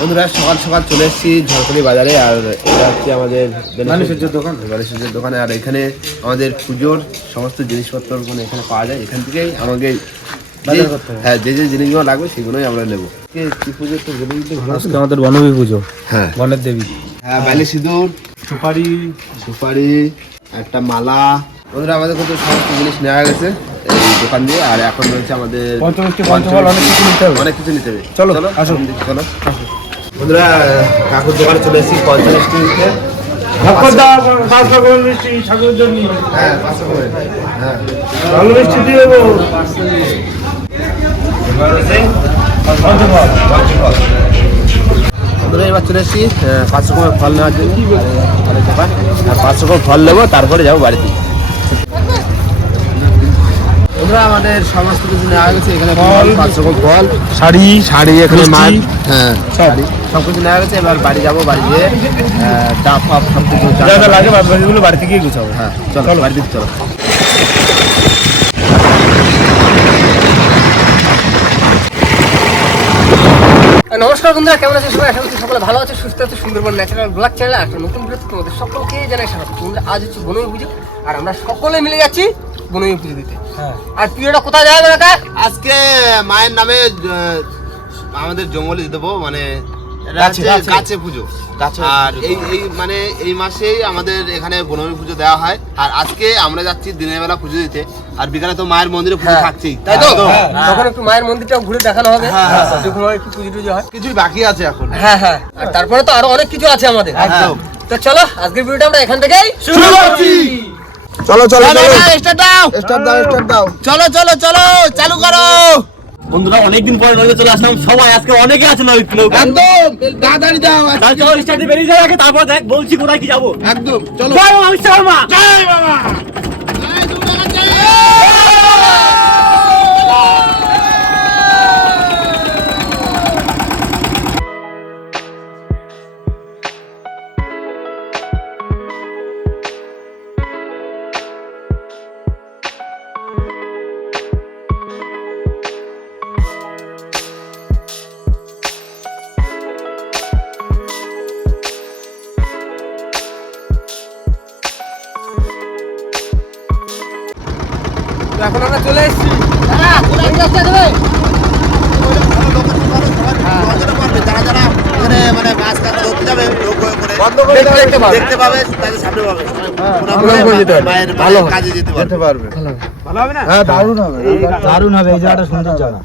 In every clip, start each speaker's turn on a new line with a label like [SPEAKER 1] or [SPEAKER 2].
[SPEAKER 1] বন্ধুরা সকাল সকাল চলে এসেছি ঝড়খালি বাজারে আর এটা হচ্ছে আমাদের
[SPEAKER 2] মানুষের দোকান।
[SPEAKER 1] গণেশের দোকানে আর এখানে আমাদের পুজোর সমস্ত জিনিসপত্র মানে এখানে পাওয়া যায়। এখান থেকেই আমাকে। হ্যাঁ যে যে জিনিসগুলো লাগবে সেগুলোই আমরা নেব। কি কি তো ভালো
[SPEAKER 2] আমাদের বনবী পুজো।
[SPEAKER 1] হ্যাঁ।
[SPEAKER 2] বনের দেবী।
[SPEAKER 1] হ্যাঁ বাইলে সিঁদুর
[SPEAKER 2] সুপারি।
[SPEAKER 1] সুপারি একটা মালা। বন্ধুরা আমাদের কিন্তু সমস্ত জিনিস নেওয়া গেছে এই দোকান দিয়ে আর এখন রয়েছে আমাদের
[SPEAKER 2] অনেক কিছু নিতে হবে।
[SPEAKER 1] অনেক কিছু নিতে হবে।
[SPEAKER 2] চলো,
[SPEAKER 1] চলো
[SPEAKER 2] আসো।
[SPEAKER 1] চলো। বন্ধুরা কাকুর দোকানে চলে এসেছি পঞ্চাশ হ্যাঁ পাঁচশো হ্যাঁ।
[SPEAKER 2] মিষ্টি
[SPEAKER 1] এবার চলে এসেছি আহ, পাঁচ রকমের ফল নেওয়ার জন্য। ফলের দোকান আর পাঁচ রকম ফল নেব তারপরে যাব বাড়িতে। বন্ধুরা আমাদের সমস্ত কিছু নেওয়া গেছে। এখানে ফল পাঁচ রকম ফল
[SPEAKER 2] শাড়ি
[SPEAKER 1] শাড়ি এখানে মাছ হ্যাঁ।
[SPEAKER 2] সব
[SPEAKER 1] সব কিছু নেওয়া গেছে এবার বাড়ি যাব বাড়ি গিয়ে ডাব ফাব সব কিছু
[SPEAKER 2] যা যা লাগে বাকিগুলো বাড়িতে গিয়ে গুছাবো।
[SPEAKER 1] হ্যাঁ চলো বাড়ি দিকে চলো।
[SPEAKER 3] নমস্কার বন্ধুরা কেমন আছে সবাই? আশা করছি সকলে ভালো আছে সুস্থ আছে সুন্দরবন ন্যাচারাল ব্লগ চ্যানেল একটা নতুন ভিডিও তোমাদের সকলকে জানাই স্বাগত। বন্ধুরা আজ হচ্ছে বনমি পুজো আর আমরা সকলে মিলে যাচ্ছি বনমি পুজো দিতে।
[SPEAKER 2] হ্যাঁ।
[SPEAKER 3] আর পুজোটা কোথায় যাবে দাদা
[SPEAKER 1] আজকে মায়ের নামে আমাদের জঙ্গলে দেবো মানে
[SPEAKER 2] গাছে,
[SPEAKER 1] পুজো। আর এই এই মানে এই মাসেই আমাদের এখানে বনমি পুজো দেওয়া হয়। আর আজকে আমরা যাচ্ছি দিনের বেলা পুজো দিতে। আর বিকালে তো মায়ের মন্দিরে পুজো
[SPEAKER 3] হ্যাঁ।
[SPEAKER 1] থাকছেই। তাই তো?
[SPEAKER 2] হ্যাঁ।
[SPEAKER 3] তখন একটু মায়ের মন্দিরটাও ঘুরে দেখানো হবে।
[SPEAKER 1] হ্যাঁ, হ্যাঁ, হ্যাঁ।
[SPEAKER 3] যখন একটু পুজো টুজো হয়।
[SPEAKER 1] কিছুই বাকি আছে এখন।
[SPEAKER 3] হ্যাঁ হ্যাঁ। তারপরে তো আরও অনেক কিছু আছে আমাদের।
[SPEAKER 1] একদম।
[SPEAKER 3] তো চলো আজকের ভিডিওটা আমরা এখান থেকেই শুরু করছি।
[SPEAKER 1] চলো চলো
[SPEAKER 3] চলো,
[SPEAKER 1] চলো।
[SPEAKER 3] চলো,
[SPEAKER 1] স্টার্ট দাও। স্টার্ট দাও স্টার্ট দাও। চলো চলো চলো। চালু করো।
[SPEAKER 4] বন্ধুরা অনেকদিন পরে নদীতে চলে আসলাম। সবাই আজকে অনেকে আছে না নৌকা
[SPEAKER 1] একদম তাড়াতাড়ি দাও
[SPEAKER 4] তাহলে চলো স্টার্টে বেরিয়ে যাও আগে তারপর দেখ বলছি কোথায় কি যাব।
[SPEAKER 1] একদম চলো।
[SPEAKER 4] জয় মা
[SPEAKER 3] জয় জয় জয় এসেছি দাদা
[SPEAKER 1] এখানে মানে চলে এসেছি।
[SPEAKER 3] দেখতে দেখতে পাবে।
[SPEAKER 1] তাদের সামনে পাবে। মায়ের কাজে যেতে পারবে।
[SPEAKER 2] ভালো হবে না? হ্যাঁ দারুণ হবে। দারুণ হবে এই জায়গাটা সুন্দর জায়গা।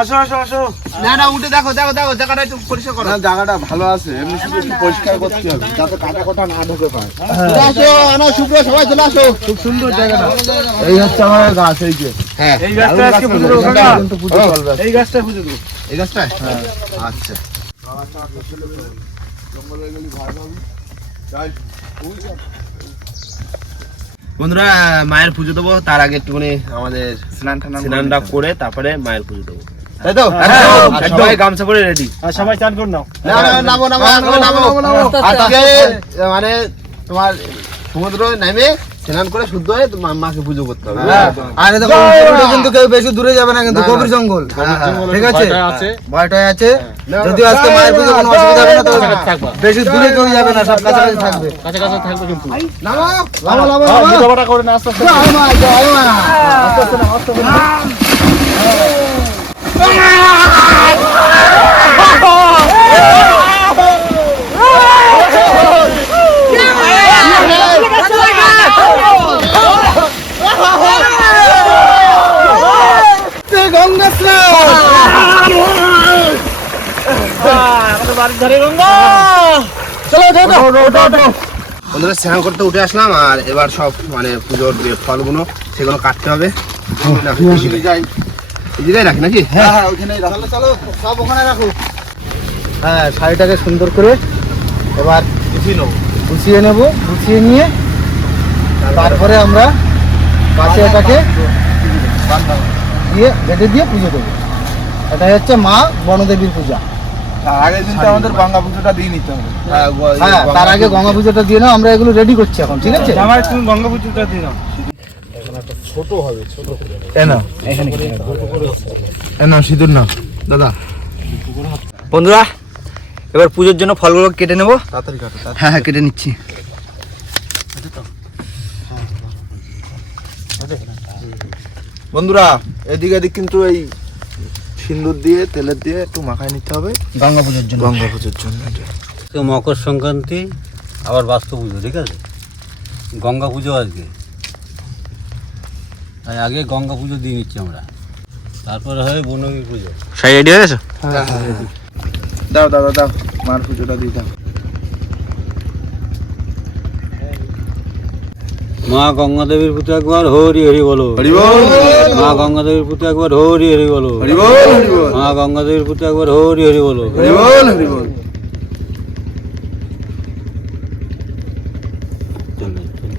[SPEAKER 2] আসো আসো আসো।
[SPEAKER 1] না না উঠে দেখো দেখো দেখো জায়গাটা একটু পরিষ্কার করো।
[SPEAKER 5] জায়গাটা ভালো আছে এমনি শুধু একটু পরিষ্কার করতে হবে। যাতে কাটা কোটা না ঢুকে পায়।
[SPEAKER 1] আসো আনো শুক্র সবাই চলে আসো।
[SPEAKER 2] খুব সুন্দর জায়গাটা।
[SPEAKER 5] এই হচ্ছে আমার গাছ এই যে।
[SPEAKER 1] হ্যাঁ।
[SPEAKER 2] এই গাছটা আজকে পুজো দেবো কাকা
[SPEAKER 5] কিন্তু পুজো চলবে।
[SPEAKER 2] এই গাছটা পুজো দেবো।
[SPEAKER 1] এই গাছটা? আচ্ছা। বন্ধুরা মায়ের পুজো দেবো তার আগে একটুখানি আমাদের
[SPEAKER 5] স্নান টান
[SPEAKER 1] স্নানটা করে তারপরে মায়ের পুজো দেবো। তাই তো?
[SPEAKER 2] একদম,
[SPEAKER 1] সবাই গামছা পরে রেডি
[SPEAKER 2] আর সবাই চান কর নাও।
[SPEAKER 1] না না নামো নামো নামো নামো আজকে মানে তোমার সমুদ্র নেমে স্নান করে শুদ্ধ হয়ে মাকে পুজো করতে হবে।
[SPEAKER 5] আর দেখো কিন্তু কেউ বেশি দূরে যাবে না কিন্তু। গভীর জঙ্গল।
[SPEAKER 1] হ্যাঁ, হ্যাঁ।
[SPEAKER 5] ঠিক আছে? ভয়টাই আছে। যদিও আজকে মায়ের পুজো কোনো অসুবিধা হবে না তো বেশি দূরে কেউ যাবে না সব কাছাকাছি থাকবে।
[SPEAKER 1] নামো
[SPEAKER 5] লামা লামা লামা
[SPEAKER 2] করে না আস্তে আস্তে।
[SPEAKER 5] জয় মা, জয় মা। গঙ্গা স্নান
[SPEAKER 1] বন্ধুরা স্নান করতে উঠে আসলাম আর এবার সব মানে পুজোর যে ফলগুলো সেগুলো কাটতে হবে। যাই এই জায়গায় রাখি। নাকি?
[SPEAKER 5] হ্যাঁ হ্যাঁ চলো সব ওখানে রাখো। হ্যাঁ শাড়িটাকে সুন্দর করে এবার গুছিয়ে নেব। গুছিয়ে নিয়ে তারপরে আমরা পাশে এটাকে দিয়ে বেঁধে দিয়ে পুজো দেবো। এটা হচ্ছে মা বনদেবীর পূজা।
[SPEAKER 2] তার আগে কিন্তু আমাদের গঙ্গা পুজোটা দিয়ে নিতে হবে।
[SPEAKER 5] হ্যাঁ তার আগে গঙ্গা পুজোটা দিয়ে নাও আমরা এগুলো রেডি করছি এখন ঠিক আছে?
[SPEAKER 2] আমার তুমি গঙ্গা পুজোটা দিয়ে নাও।
[SPEAKER 5] এনা সিঁদুর না দাদা।
[SPEAKER 4] বন্ধুরা
[SPEAKER 5] এবার পুজোর জন্য ফলগুলো কেটে নেব। হ্যাঁ হ্যাঁ কেটে। নিচ্ছি।
[SPEAKER 6] বন্ধুরা এদিক এদিক কিন্তু এই সিন্দুর দিয়ে তেলের দিয়ে একটু মাখায় নিতে হবে।
[SPEAKER 5] গঙ্গা পুজোর জন্য।
[SPEAKER 6] গঙ্গা পুজোর জন্য
[SPEAKER 7] মকর সংক্রান্তি আবার বাস্তু পুজো ঠিক আছে? গঙ্গা পুজো আজকে। তাই আগে গঙ্গা পুজো দিয়ে নিচ্ছি আমরা। তারপরে হয় বনবী পুজো।
[SPEAKER 5] সাই রেডি হয়ে গেছে?
[SPEAKER 6] দাও দাদা দাও, দাও। মার পুজোটা দিয়ে দাও।
[SPEAKER 7] মা গঙ্গা দেবীর পুজো একবার হরি হরি বলো।
[SPEAKER 6] হরি বল।
[SPEAKER 7] মা গঙ্গা দেবীর পুজো একবার হরি হরি বলো।
[SPEAKER 6] হরি বল
[SPEAKER 7] মা গঙ্গা দেবীর পুজো একবার হরি হরি বলো।
[SPEAKER 6] হরি বল হরি বল।
[SPEAKER 7] চলো, চলো।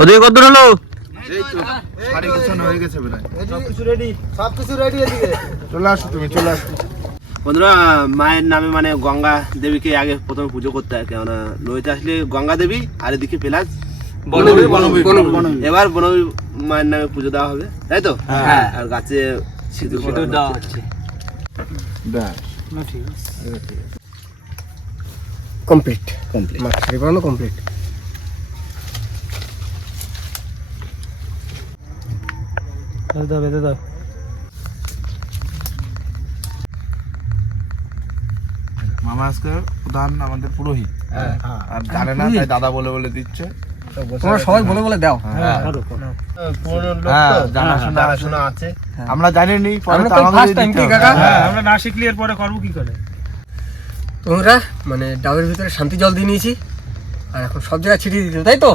[SPEAKER 5] ওদিকে কত হলো?
[SPEAKER 1] বন্ধুরা মায়ের নামে মানে গঙ্গা দেবীকে আগে প্রথমে পুজো করতে হয় কেননা নদীতে আসলে গঙ্গা দেবী আর এদিকে প্লাস। এবার বনবী মায়ের নামে পুজো দেওয়া হবে তাই তো?
[SPEAKER 3] হ্যাঁ।
[SPEAKER 1] আর গাছে সিঁদুর
[SPEAKER 3] সিঁদুর দেওয়া
[SPEAKER 1] হচ্ছে।
[SPEAKER 3] কমপ্লিট। কমপ্লিট। মাছ শাড়ি কমপ্লিট।
[SPEAKER 5] দাও বেঁধে দাও।
[SPEAKER 6] মামা আজকে প্রধান আমাদের পুরোহিত। আর জানে না তাই দাদা বলে বলে দিচ্ছে।
[SPEAKER 3] তোমরা সবাই বলে বলে দাও।
[SPEAKER 6] হ্যাঁ, জানাশোনা
[SPEAKER 1] জানাশোনা আছে।
[SPEAKER 6] আমরা জানি নি
[SPEAKER 3] আমরা
[SPEAKER 6] তো
[SPEAKER 3] তো
[SPEAKER 6] আমাদের
[SPEAKER 3] ফার্স্ট টাইম কি কাকা?
[SPEAKER 5] আমরা না শিখলে এর পরে করব কি করে?
[SPEAKER 3] তোমরা মানে ডাবের ভিতরে শান্তি জল দিয়ে নিয়েছি আর এখন সব জায়গায় ছিটিয়ে দিতে তাই তো?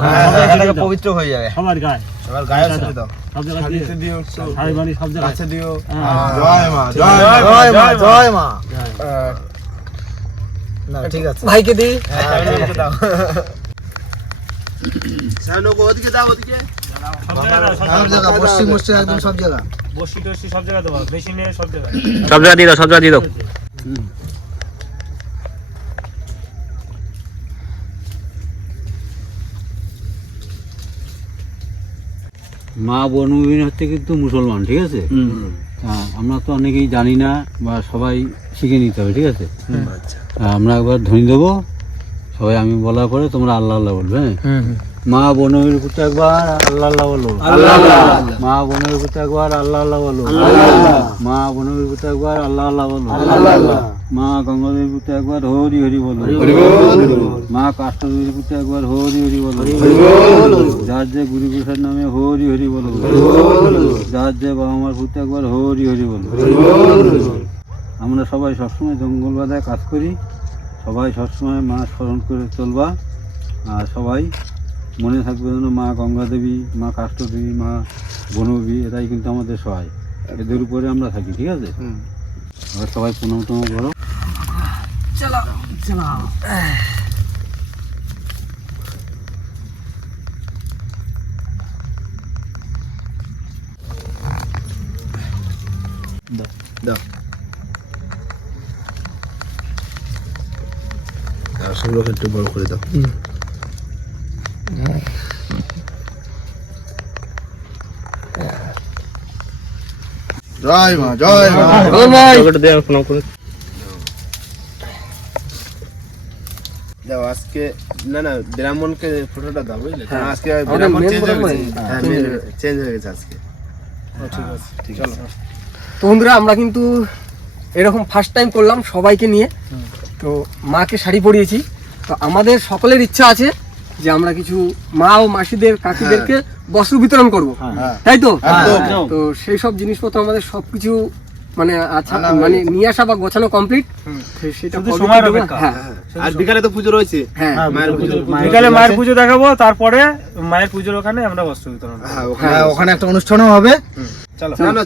[SPEAKER 5] পবিত্র হয়ে যাবে।
[SPEAKER 2] সবার গায়ে।
[SPEAKER 6] এবার গায়ে ছেড়ে দাও
[SPEAKER 2] সব জায়গায়
[SPEAKER 6] দিও একটু,
[SPEAKER 2] শাড়ি বাড়ি সব জায়গায়।
[SPEAKER 6] দিও।
[SPEAKER 2] হ্যাঁ।
[SPEAKER 6] জয় মা জয়
[SPEAKER 5] জয় মা জয় মা। না ঠিক আছে।
[SPEAKER 3] ভাইকে দিই।
[SPEAKER 1] ওদিকে দাও ওদিকে।
[SPEAKER 2] সব জায়গায় দাও, সব
[SPEAKER 5] সব
[SPEAKER 2] জায়গায়
[SPEAKER 5] জায়গা পশ্চিম পশ্চিম একদম সব জায়গা।
[SPEAKER 2] বসি টসি সব জায়গায় দেবো। বেশি নিয়ে সব জায়গায়
[SPEAKER 5] সব জায়গা দিয়ে দাও সব জায়গা দিয়ে দাও।
[SPEAKER 7] মা বনবী হচ্ছে কিন্তু মুসলমান ঠিক আছে? হ্যাঁ, আমরা তো অনেকেই জানি না বা সবাই শিখে নিতে হবে ঠিক আছে? আমরা একবার ধ্বনি দেবো। সবাই আমি বলার পরে তোমরা আল্লাহ আল্লাহ বলবে হ্যাঁ? মা বনবীর পুত্র একবার আল্লাহ আল্লাহ বলো। মা বনবীর পুত্র একবার আল্লাহ আল্লাহ বলো। মা বনবীর পুত্র একবার আল্লাহ আল্লাহ বলো। মা গঙ্গাদেবীর পুত্র একবার হরি হরি বলো। মা কাষ্টদেবীর পুত্র একবার হরি হরি বলো। যার যে গুরু প্রসাদ নামে হরি হরি বলো। যার যে বাবা মার পুত্র একবার হরি হরি বলো। আমরা সবাই সবসময় জঙ্গল বাধায় কাজ করি। সবাই সবসময় মা স্মরণ করে চলবা। আর সবাই মনে থাকবে যেন মা গঙ্গা দেবী মা কাষ্টদেবী মা বনবী এটাই কিন্তু আমাদের সহায়। এদের উপরে আমরা থাকি ঠিক আছে? এবার সবাই প্রণাম টনাম করো
[SPEAKER 6] সেগুলোকে একটু বড় করে দাও। জয় মা জয় মা।
[SPEAKER 1] দাও আজকে না না ব্রাহ্মণকে ফটোটা দাও বুঝলে? আজকে ব্রাহ্মণ চেঞ্জ হয়ে গেছে। হ্যাঁ চেঞ্জ হয়ে গেছে আজকে। ঠিক আছে
[SPEAKER 3] তো বন্ধুরা আমরা কিন্তু এরকম ফার্স্ট টাইম করলাম সবাইকে নিয়ে। তো মাকে শাড়ি পরিয়েছি। তো আমাদের সকলের ইচ্ছা আছে যে আমরা কিছু মা ও মাসিদের কাকিদেরকে বস্ত্র বিতরণ করব। তাই তো? তো সেই সব জিনিসপত্র আমাদের সবকিছু মানে আচ্ছা মানে নিয়ে আসা বা গোছানো কমপ্লিট সেটা
[SPEAKER 2] সময়ের
[SPEAKER 3] হ্যাঁ।
[SPEAKER 1] আর বিকালে তো পুজো রয়েছে।
[SPEAKER 3] হ্যাঁ।
[SPEAKER 1] মায়ের পুজো।
[SPEAKER 2] বিকালে মায়ের পুজো দেখাবো তারপরে মায়ের পুজোর ওখানে আমরা বস্ত্র বিতরণ।
[SPEAKER 1] হ্যাঁ
[SPEAKER 5] হ্যাঁ ওখানে একটা অনুষ্ঠানও হবে।
[SPEAKER 1] চলো। চলো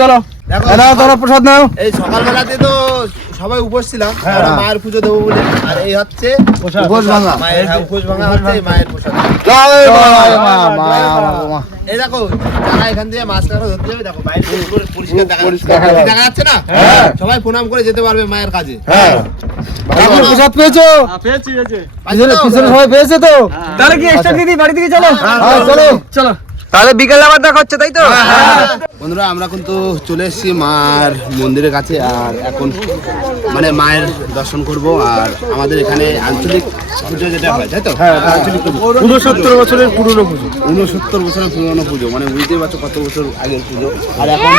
[SPEAKER 5] চলো। চলো প্রসাদ নাও।
[SPEAKER 1] এই সকালবেলাতে তো সবাই উপোস ছিলাম মায়ের পুজো দেবো বলে। আর এই হচ্ছে
[SPEAKER 5] উপোস ভাঙা।
[SPEAKER 1] মায়ের হ্যাঁ, উপোস ভাঙা হচ্ছে মায়ের প্রসাদ।
[SPEAKER 5] জয় মা মা মা মা।
[SPEAKER 1] এই দেখো যারা এখান থেকে মাছ কাঁকড়া ধরতে যাবে দেখো বাইরে পরিষ্কার দেখা যাচ্ছে না? সবাই প্রণাম করে যেতে পারবে মায়ের কাছে
[SPEAKER 6] হ্যাঁ।
[SPEAKER 5] প্রসাদ পেয়েছ?
[SPEAKER 2] পেয়েছি পেয়েছি।
[SPEAKER 5] পিছনে? সবাই পেয়েছে তো?
[SPEAKER 3] তাহলে কি এক্সট্রা দিদি বাড়ি থেকে চলো।
[SPEAKER 5] হ্যাঁ চলো।
[SPEAKER 3] চলো। তাহলে বিকালে আবার দেখা হচ্ছে তাই তো?
[SPEAKER 1] বন্ধুরা আমরা কিন্তু চলে এসেছি মার মন্দিরের কাছে আর এখন মানে মায়ের দর্শন করব আর আমাদের এখানে আঞ্চলিক পুজো যেটা হয় তাই তো? হ্যাঁ
[SPEAKER 2] উনসত্তর বছরের পুরনো পুজো।
[SPEAKER 1] উনসত্তর বছরের পুরনো পুজো মানে বুঝতেই পারছ কত বছর আগের পুজো। আর এখন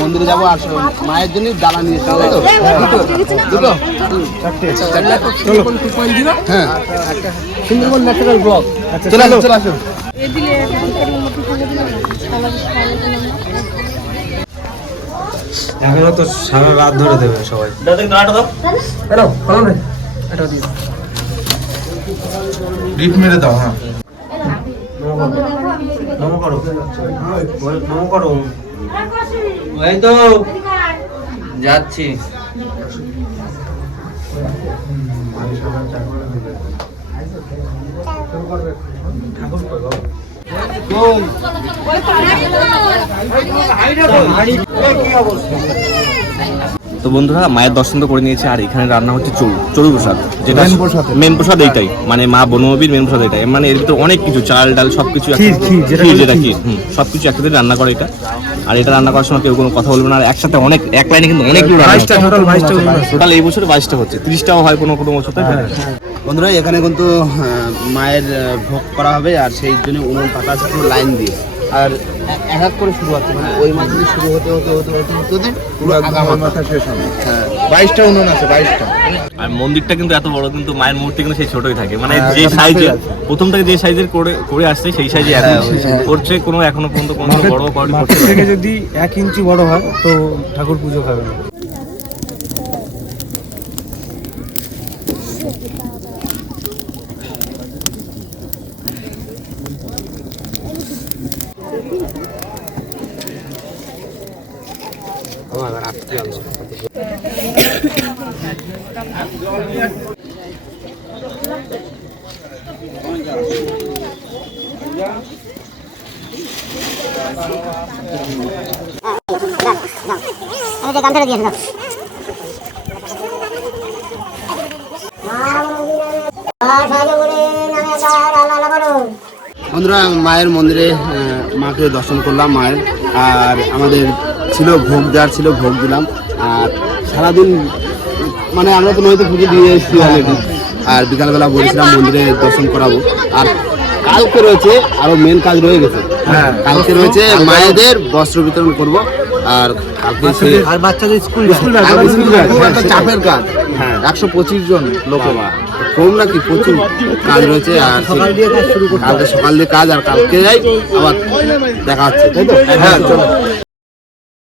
[SPEAKER 1] মন্দিরে যাব আর মায়ের জন্য ডালা নিয়ে তাই তো? দুটো? হ্যাঁ
[SPEAKER 3] সুন্দরবন ন্যাচারাল ব্লক।
[SPEAKER 1] চলে আসো চলে আসো।
[SPEAKER 5] এখনও তো সারা রাত ধরে দেবে সবাই। গিফট মেরে দাও হ্যাঁ। নমো করো। নমো করো।
[SPEAKER 7] এই তো যাচ্ছি।
[SPEAKER 4] তো বন্ধুরা মায়ের দর্শন তো করে নিয়েছে আর এখানে রান্না হচ্ছে চড়ু চড়ু প্রসাদ যেটা মেন প্রসাদ এইটাই। মানে মা বনমবির মেন প্রসাদ এটাই। মানে এর ভিতরে অনেক কিছু চাল ডাল সবকিছু একসাথে- ক্ষীর যেটা কি সবকিছু একসাথে রান্না করে এটা। আর এটা রান্না করার সময় কেউ কোনো কথা বলবে না আর একসাথে অনেক এক লাইনে কিন্তু অনেকগুলো বাইশটা টোটাল এই বছর বাইশটা হচ্ছে তিরিশটাও হয় কোনো কোনো বছর?
[SPEAKER 1] বন্ধুরা এখানে কিন্তু মায়ের ভোগ করা হবে আর সেই জন্য উনুন পাতা আছে পুরো লাইন দিয়ে। আর এক এক করে শুরু হচ্ছে মানে ওই মাছ দিয়ে শুরু হতে হতে হতে হতে হতে হতে পুরো মাথা শেষ হবে। হ্যাঁ।
[SPEAKER 5] বাইশটা উনুন আছে বাইশটা।
[SPEAKER 4] আর মন্দিরটা কিন্তু এত বড় কিন্তু মায়ের মূর্তি কিন্তু সেই ছোটই থাকে। মানে যে সাইজে প্রথম থেকে যে সাইজের করে করে আসছে সেই সাইজে এখন করছে কোনো এখনও পর্যন্ত কোনো বড় কোয়ালিটি করছে
[SPEAKER 2] থেকে যদি এক ইঞ্চি বড় হয় তো ঠাকুর পুজো খাবে না।
[SPEAKER 8] দিয়েছে দাও
[SPEAKER 1] বন্ধুরা মায়ের মন্দিরে মাকে দর্শন করলাম মায়ের আর আমাদের ছিল ভোগ দেওয়ার ছিল ভোগ দিলাম। আর সারাদিন মানে আমরা তো নয়তো পুজো দিয়ে এসেছি অলরেডি আর বিকালবেলা বলেছিলাম মন্দিরে দর্শন করাবো। আর কালকে রয়েছে আরও মেন কাজ রয়ে গেছে। হ্যাঁ কালকে রয়েছে মায়েদের বস্ত্র বিতরণ করব। আর কালকে
[SPEAKER 6] আর বাচ্চাদের স্কুল
[SPEAKER 1] হ্যাঁ, চাপের কাজ হ্যাঁ একশো পঁচিশ জন লোকে কম নাকি? প্রচুর কাজ রয়েছে আর সকাল দিয়ে কাজ কালকে সকাল দিয়ে কাজ আর কালকে যাই আবার দেখা হচ্ছে তাই তো? হ্যাঁ চলো।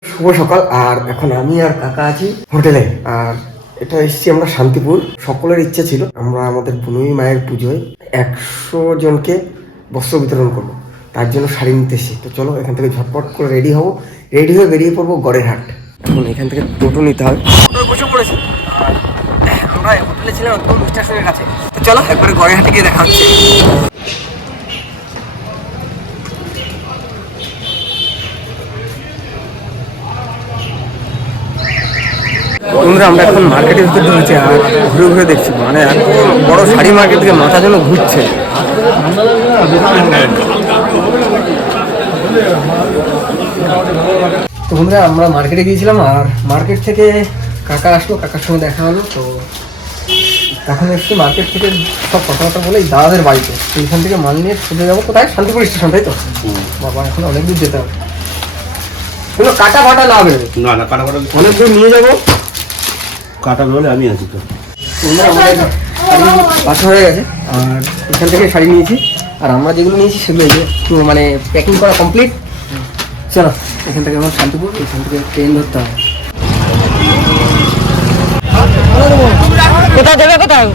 [SPEAKER 3] শুভ সকাল আর এখন আমি আর কাকা আছি হোটেলে। আর এটা এসেছি আমরা শান্তিপুর। সকলের ইচ্ছা ছিল আমরা আমাদের বুনুই মায়ের পুজোয় একশো জনকে বস্ত্র বিতরণ করব। তার জন্য শাড়ি নিতে এসেছি। তো চলো এখান থেকে ঝটপট করে রেডি হব। রেডি হয়ে বেরিয়ে পড়ব গড়ের হাট। এখন এখান থেকে টোটো নিতে হবে টোটো বসে পড়েছি। আর আমরা হোটেলে ছিলাম একদম স্টেশনের কাছে। তো চলো একবারে গড়ের হাটে গিয়ে দেখা হচ্ছে। বন্ধুরা আমরা এখন মার্কেটের ভিতরে ঢুকেছি আর ঘুরে ঘুরে দেখছি। মানে এত বড় শাড়ি মার্কেট থেকে মাথা যেন ঘুরছে। তো বন্ধুরা আমরা মার্কেটে গিয়েছিলাম আর মার্কেট থেকে কাকা আসলো কাকার সঙ্গে দেখা হলো। তো এখন এসছি মার্কেট থেকে সব কথাবার্তা বলে দাদাদের বাড়িতে। তো এইখান থেকে মাল নিয়ে সোজা যাব কোথায়? শান্তিপুর স্টেশন তাই তো? বাবা এখন অনেক দূর যেতে হবে। কোনো কাটা ফাটা না হবে
[SPEAKER 1] না না কাটা কাটা
[SPEAKER 3] অনেক দূর নিয়ে যাব।
[SPEAKER 1] কাটা বলে আমি আছি তো।
[SPEAKER 3] আমাদের শাড়ি বাছা হয়ে গেছে। আর এখান থেকে শাড়ি নিয়েছি। আর আমরা যেগুলো নিয়েছি সেগুলো যে মানে প্যাকিং করা কমপ্লিট চলো এখান থেকে আমার শান্তিপুর এখান থেকে ট্রেন ধরতে হবে। কোথায় দেবে কোথায়?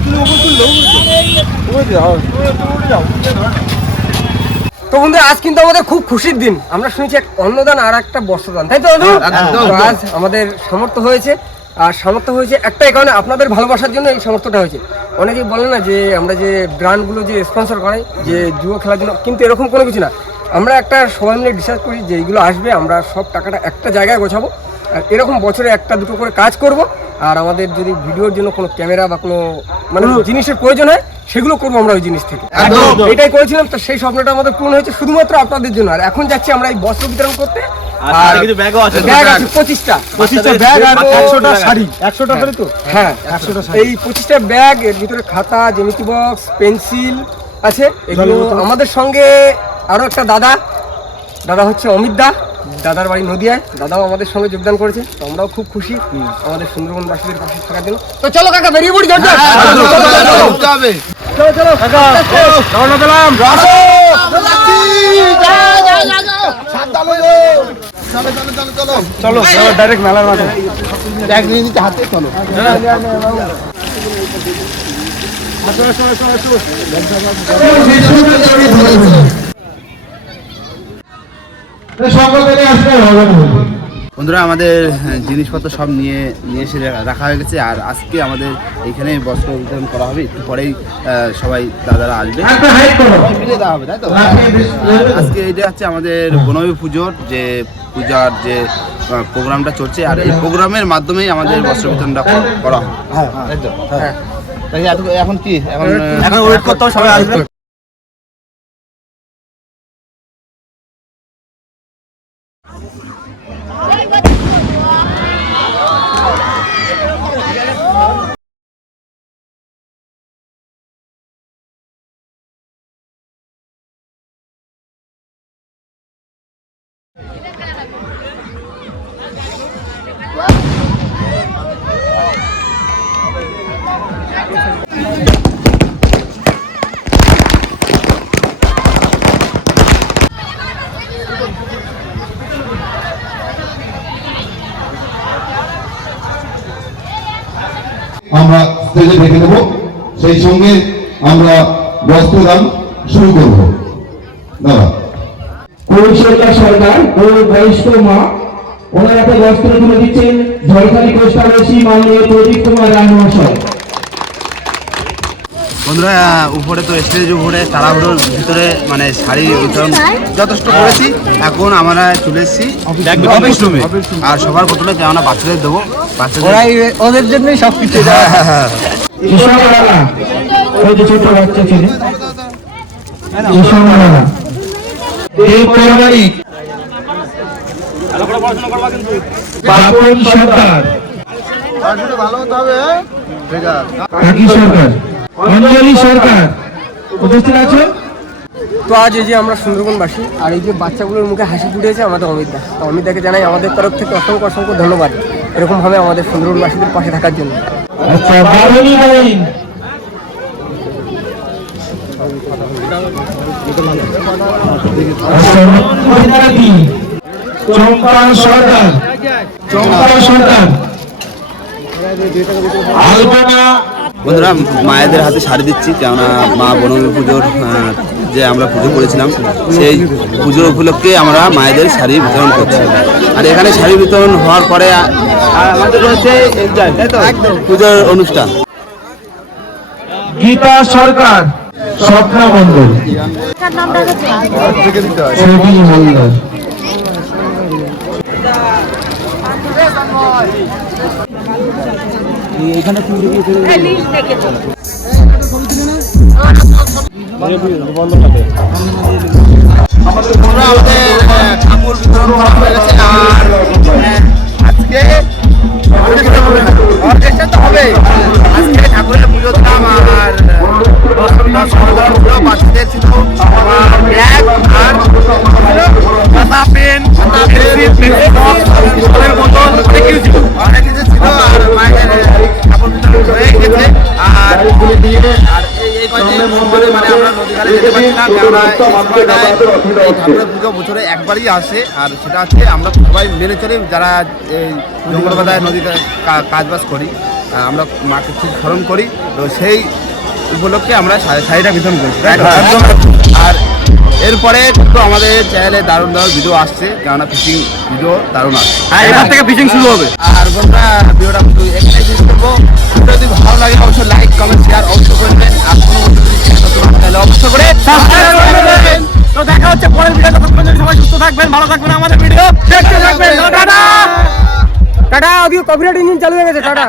[SPEAKER 3] তো বন্ধু আজ কিন্তু আমাদের খুব খুশির দিন। আমরা শুনেছি এক অন্নদান আর একটা বস্ত্রদান তাই তো বন্ধু? তো আজ আমাদের সামর্থ্য হয়েছে আর সামর্থ্য হয়েছে একটাই কারণে আপনাদের ভালোবাসার জন্য এই সামর্থ্যটা হয়েছে। অনেকেই বলে না যে আমরা যে ব্র্যান্ডগুলো যে স্পন্সর করে যে যুব খেলার জন্য কিন্তু এরকম কোনো কিছু না। আমরা একটা সবাই মিলে ডিসাইড করি যে এইগুলো আসবে আমরা সব টাকাটা একটা জায়গায় গোছাবো। আর এরকম বছরে একটা দুটো করে কাজ করব। আর আমাদের যদি ভিডিওর জন্য কোনো ক্যামেরা বা কোনো মানে জিনিসের প্রয়োজন হয় সেগুলো করব আমরা ওই জিনিস থেকে। এটাই করেছিলাম তো সেই স্বপ্নটা আমাদের পূরণ হয়েছে শুধুমাত্র আপনাদের জন্য। আর এখন যাচ্ছি আমরা এই বস্ত্র বিতরণ করতে। আর
[SPEAKER 4] কিছু ব্যাগও আছে
[SPEAKER 3] ব্যাগ আছে পঁচিশটা।
[SPEAKER 5] পঁচিশটা ব্যাগ আর একশোটা শাড়ি। একশোটা তো?
[SPEAKER 3] হ্যাঁ এই পঁচিশটা ব্যাগ এর ভিতরে খাতা জ্যামিতি বক্স পেন্সিল আছে। এগুলো আমাদের সঙ্গে আরও একটা দাদা। দাদা হচ্ছে অমিত দা। দাদার বাড়ি নদিয়ায়। দাদাও আমাদের সঙ্গে যোগদান করেছে। তো আমরাও খুব খুশি আমাদের সুন্দরবনবাসীদের পাশে থাকার জন্য। তো চলো কাকা বেরিয়ে পড়ি ঝটঝট। চলো চলো
[SPEAKER 2] রওনা দিলাম
[SPEAKER 5] চলো ডাইরেক্ট মেলার মাঠে।
[SPEAKER 1] ব্যাগ নিয়ে নিতে হাতে চলো। বন্ধুরা আমাদের হ্যাঁ, জিনিসপত্র সব নিয়ে নিয়ে এসে রাখা হয়ে গেছে। আর আজকে আমাদের এখানে বস্ত্র বিতরণ করা হবে। একটু পরেই সবাই দাদারা আসবে। মিলে দেওয়া হবে তাই তো? আজকে এটা হচ্ছে আমাদের বনবী পুজোর যে পূজার যে প্রোগ্রামটা চলছে। আর এই প্রোগ্রামের মাধ্যমেই আমাদের বস্ত্র বিতরণটা করা হবে। তাই তো? তাই এখন কি? এখন
[SPEAKER 4] এখন ওয়েট করতে হবে সবাই আসবে।
[SPEAKER 9] আমরা স্টেজে ঢেকে দেব সেই সঙ্গে আমরা বস্ত্রদান শুরু করব। দাদা।
[SPEAKER 10] কৌশলতা সরকার ও বয়স্ক মা, ওনার একটা বস্ত্র তুলে দিচ্ছেন ঝড়খালি কোস্টালসি মাননীয় প্রদীপ কুমার রায় মহাশয়।
[SPEAKER 1] বন্ধুরা উপরে তো স্টেজ উপরে তাড়াহুড়োর ভিতরে মানে শাড়ি বিতরণ যথেষ্ট করেছি। এখন আমরা চলে এসেছি অফিস রুমে। আর সবার প্রথমে আমরা বাচ্চাদের দেবো। বাচ্চাদের
[SPEAKER 3] ওদের জন্যই সব কিছু
[SPEAKER 10] কৃষ্ণবালা ওই যে ছোট বাচ্চা ছেলে। কৃষ্ণবালা দেব পারিবারিক বাপন সরকার। কাকি সরকার। অঞ্জলি সরকার উপস্থিত আছে
[SPEAKER 3] তো আজ এই যে আমরা সুন্দরবনবাসী আর এই যে বাচ্চাগুলোর মুখে হাসি ফুটেছে আমাদের অমিতদা তো অমিতদাকে জানাই আমাদের তরফ থেকে অসংখ্য অসংখ্য ধন্যবাদ এরকমভাবে আমাদের সুন্দরবনবাসীদের পাশে থাকার জন্য।
[SPEAKER 10] আচ্ছা আচ্ছা মহিলারাতি চম্পা সরকার চম্পা সরকার। আলপনা
[SPEAKER 1] বন্ধুরা, মায়েদের হাতে শাড়ি দিচ্ছি, কেননা মা বনমী পুজোর যে আমরা পুজো করেছিলাম, সেই পুজোর উপলক্ষে আমরা মায়েদের শাড়ি বিতরণ করছি। আর এখানে শাড়ি বিতরণ হওয়ার পরে আমাদের রয়েছে পুজোর অনুষ্ঠান।
[SPEAKER 10] গীতা সরকার, স্বপ্না মন্ডল ছবি হালদার
[SPEAKER 1] আমরা আমাদের আহ, ঠাকুর বিতরণ করা হয়ে গেছে। আর আজকে অর্কেস্ট্রা তো হবে আজকে ঠাকুরের পুজো দিলাম আর বাচ্চাদের ছিল আমার আর খাতা পেন জলের বোতল অনেক কিছু ছিল। অনেক কিছু ছিল আর মায়ের ঠাকুর হয়ে গেছে। আর আর মানে পুজো বছরে একবারই আসে আর সেটা হচ্ছে আমরা সবাই মেনে চলে যারা এই জঙ্গলবাদায় নদীতে কাজবাজ করি আমরা মাকে খুব স্মরণ করি তো সেই উপলক্ষে আমরা শাড়িটা বিতরণ করি আর এরপরে কিন্তু আমাদের চ্যানেলে দারুণ দারুণ ভিডিও আসছে। কেননা ফিশিং ভিডিও দারুণ আসছে।
[SPEAKER 4] এবার থেকে ফিশিং শুরু হবে।
[SPEAKER 1] আর বন্ধুরা ভিডিওটা এখানে শেষ করব। যদি ভালো লাগে অবশ্যই লাইক কমেন্ট শেয়ার অবশ্যই করবেন আর কোনো বন্ধু যদি হয় তাহলে অবশ্যই করে।
[SPEAKER 4] তো দেখা হচ্ছে পরের ভিডিও ততক্ষণ যদি সবাই সুস্থ থাকবেন ভালো থাকবেন আমাদের ভিডিও দেখতে থাকবেন। Tata
[SPEAKER 3] tata. ওদিকে কপিরাইট ইঞ্জিন চালু হয়ে গেছে। টাটা।